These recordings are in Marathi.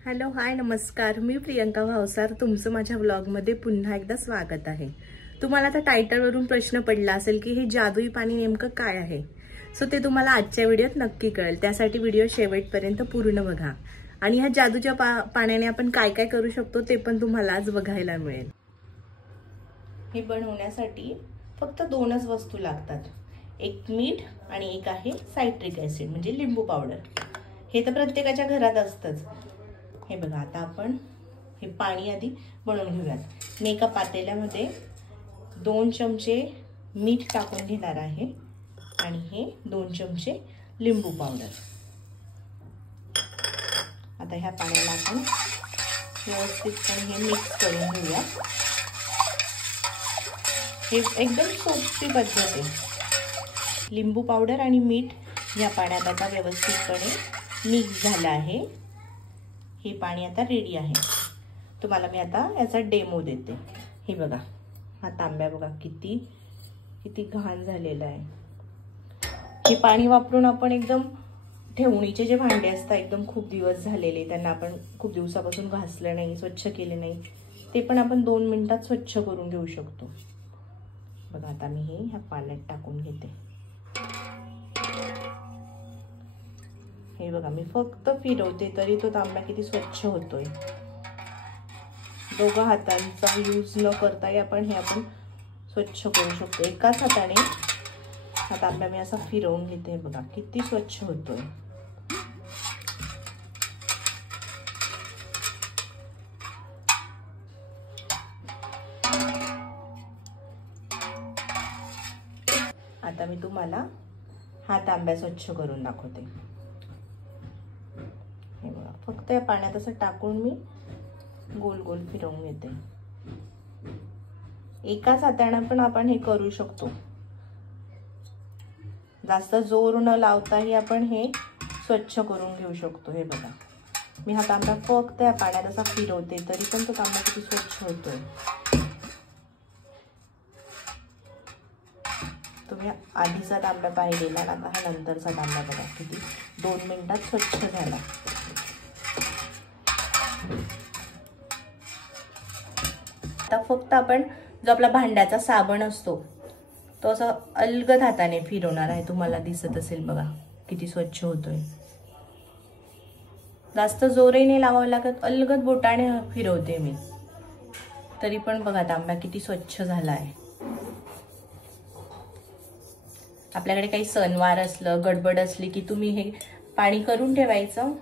हॅलो हाय नमस्कार, मी प्रियंका भावसार तुमचं माझ्या व्लॉगमध्ये पुन्हा एकदा स्वागत आहे। तुम्हाला आता टायटलवरून प्रश्न पडला असेल की हे जादुई पाणी नेमकं काय आहे। सो ते तुम्हाला आजच्या व्हिडिओत नक्की कळेल। त्यासाठी व्हिडिओ शेवटपर्यंत पूर्ण बघा आणि ह्या जादूच्या पाण्याने आपण काय काय करू शकतो ते पण तुम्हाला आज बघायला मिळेल। हे बनवण्यासाठी फक्त दोनच वस्तू लागतात, एक मीठ आणि एक आहे सायट्रिक ऍसिड म्हणजे लिंबू पावडर। हे तर प्रत्येकाच्या घरात असतंच। हे बघा, आता आपण हे पाणी आधी बनवून घेऊयात। मी एका पातेल्यामध्ये 2 चमचे मीठ टाकून घेणार आहे आणि हे 2 चमचे लिंबू पावडर। आता ह्या पाण्याला आपण व्यवस्थितपणे हे मिक्स करून घेऊया। हे एकदम सोपी पद्धत आहे। लिंबू पावडर आणि मीठ या पाण्यात आता व्यवस्थितपणे मिक्स झालं आहे। हे पाणी आता रेडी आहे। तुम्हाला मी आता याचा डेमो देते। हे बघा, हा तांब्या बघा किती घाण झालेला आहे। हे पाणी वापरून आपण एकदम ठेवणीचे जे भांडे असतात एकदम खूप दिवस झालेले, त्यांना आपण खूप दिवसापासून घासलं नाही, स्वच्छ केले नाही, ते पण आपण 2 मिनिटात स्वच्छ करून घेऊ शकतो। बघा, आता मी हे ह्या पाण्यात टाकून घेते। हे बघा, मी फक्त फिरवते तरी तो तांब्या किती स्वच्छ होतोय। दोघा हातांचा यूज न करता आपण स्वच्छ करू शकतो। एकाच हाताने हा तांब्या मी असा फिरवून घेते। बघा किती स्वच्छ होतोय। आता मी तुम्हाला हा तांब्या स्वच्छ करून दाखवते। हे बघा, फक्त या पाण्यात असं टाकून मी गोल गोल फिरवून घेते। एकाच हाताने पण आपण हे करू शकतो। जास्त जोर न लावताही आपण हे स्वच्छ करून घेऊ शकतो। हे बघा, मी हा तांब्या फक्त या पाण्यात असा फिरवते तरी पण तो तांब्या किती स्वच्छ होतोय। तुम्ही आधीचा तांब्या पाहिलेला ना, हा नंतरचा तांब्या बघा किती 2 मिनिटात स्वच्छ झाला। आता फक्त आपण जो आपला भांड्याचा साबण असतो तो असं अलगद हाताने फिरवणार आहे। तुम्हाला दिसत असेल बघा किती स्वच्छ होतोय। जास्त जोरही नाही लावावं लागत, अलगद बोटाने फिरवते मी तरी पण बघा तांब्या किती स्वच्छ झाला आहे। आपल्याकडे काही सणवार असलं, गडबड असली की तुम्ही हे पाणी करून ठेवायचं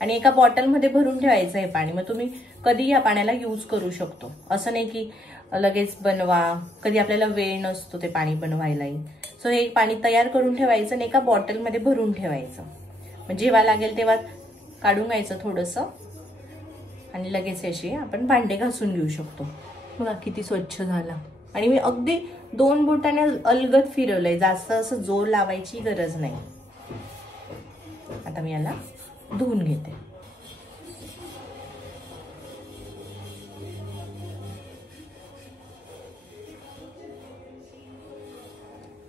आणि एका बॉटलमध्ये भरून ठेवायचं हे पाणी। मग तुम्ही कधी या पाण्याला यूज करू शकतो। असं नाही की लगेच बनवा, कधी आपल्याला वेळ नसतो ते पाणी बनवायलाही। सो हे पाणी तयार करून ठेवायचं आणि एका बॉटलमध्ये भरून ठेवायचं। मग जेव्हा लागेल तेव्हा काढून घ्यायचं थोडंसं आणि लगेच अशी आपण भांडे घासून घेऊ शकतो। बघा किती स्वच्छ झाला आणि मी अगदी 2 बोटाने अलगद फिरवलंय, जास्त असं जोर लावायची गरज नाही। आता मी याला धुवून घेते।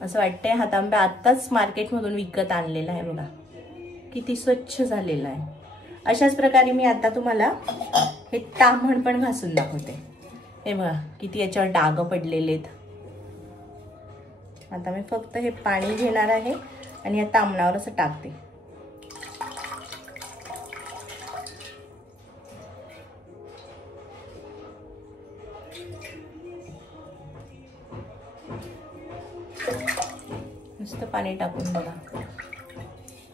असं वाटतंय हा तांब्या आत्ताच मार्केटमधून विकत आणलेला आहे। बघा किती स्वच्छ झालेला आहे। अशाच प्रकारे मी आता तुम्हाला हे ताम्हण पण घासून दाखवते। हे बघा किती याच्यावर डाग पडलेले आहेत। आता मी फक्त हे पाणी घेणार आहे आणि या ताम्हणावर असं टाकते। नुसतं पाणी टाकून बघा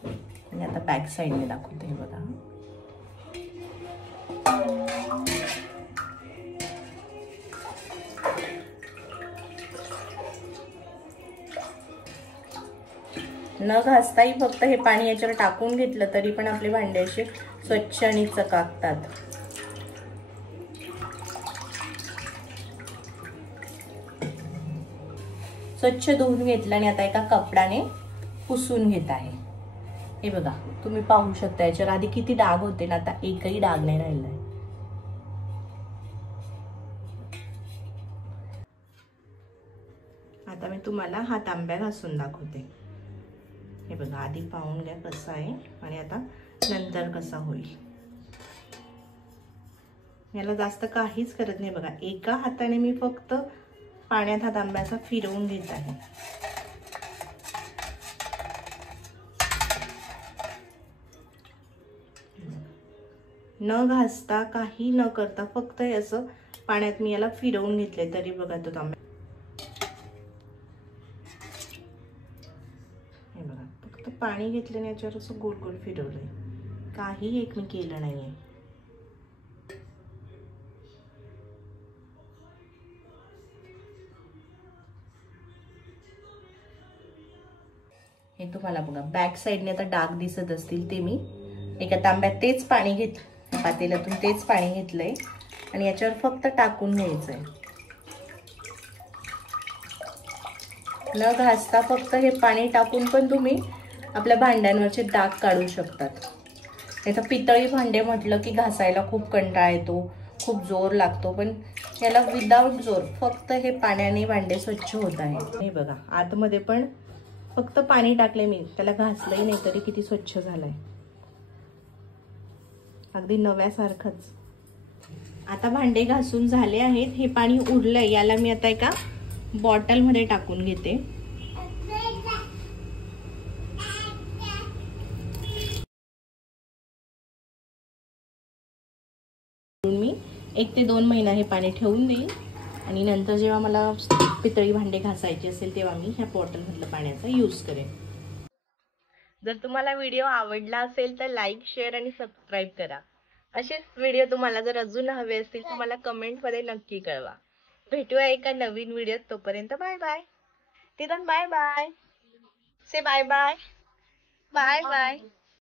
आणि आता बॅक साईडने दाखवते। बघा न घासताही फक्त हे पाणी याच्यावर टाकून घेतलं तरी पण आपले भांडे असे स्वच्छ आणि चकाकतात। स्वच्छ धुवून घेतलं आणि आता एका कपड्याने पुसून घेत आहे। हे बघा, तुम्ही पाहू शकता याच्यावर आधी किती डाग होते ना, आता एकही डाग नाही राहिलाय। आता मी तुम्हाला हा तांब्या घासून दाखवते। हे बघा, आधी पाहून घ्या कसा आहे आणि आता नंतर कसा होईल। याला जास्त काहीच करत नाही बघा, एका हाताने मी फक्त पाण्यात हा तांब्याचा फिरवून घेत आहे. न घासता काही न करता फक्त असं पाण्यात मी याला फिरवून घेतले तरी बघा तो तांब्या. हे बघा फक्त पाणी घेतल्याने याच्यावर असं गोल गोल फिरवलंय, काही एक मी केलं नाहीये. हे तुम्हाला बघा बॅक साईडने आता डाग दिसत असतील, ते मी एका तांब्यात तेच पाणी घेतलं, पातेल्यातून तेच पाणी घेतलंय आणि याच्यावर फक्त टाकून घ्यायचंय. न घासता फक्त हे पाणी टाकून पण तुम्ही आपल्या भांड्यांवरचे डाग काढू शकतात. नाही तर पितळी भांडे म्हटलं की घासायला खूप कंटाळा येतो, खूप जोर लागतो, पण याला विदाउट जोर फक्त हे पाण्याने भांडे स्वच्छ होत आहे. हे बघा आतमध्ये पण फक्त पाणी टाकले मी, त्याला घासलंही नाही तरी किती स्वच्छ झालंय, अगदी नव्यासारखंच. आता भांडे घासून झाले आहेत, हे पाणी उरलंय, याला मी आता एका बॉटल मध्ये टाकून घेते. मी 1 ते 2 महिना हे पाणी ठेवून देईन आणि नंतर जेव्हा मला पितळी भांडे घासायचे असेल तेव्हा मी ह्या बॉटल मधलं पाण्याचा यूज करेन. जर तुम्हाला व्हिडिओ आवडला असेल तर लाईक, शेअर आणि सबस्क्राईब करा. असेच व्हिडिओ तुम्हाला जर अजून हवे असतील तर मला कमेंट मध्ये नक्की कळवा. भेटूया एका नवीन व्हिडिओत, तोपर्यंत बाय बाय. तिथून बाय बाय, से बाय बाय, बाय बाय.